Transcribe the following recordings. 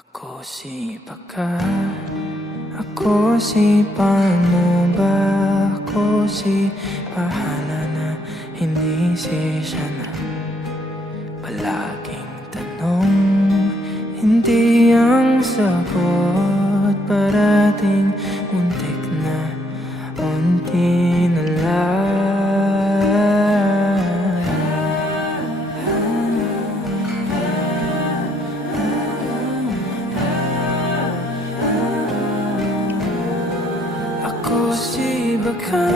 Ako si Baka, ako si paano ba, ako si bahala na, hindi si siya na. Palaging tanong, hindi ang sagot, parating muntik na, unti na lang. Ako si Baka,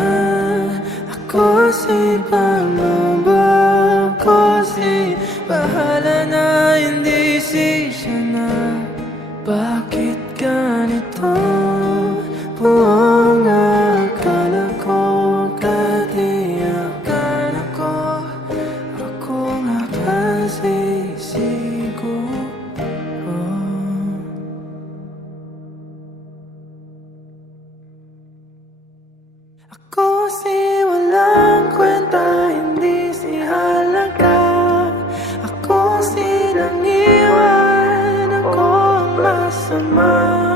ako si paano ba, ako si bahala na, hindi si siya na. Bakit ganito buong akala ko, katiyakan ako nga ba sisiguro? Ako si walang kwenta, hindi si halaga. Ako si nangiwan, ako ang masama.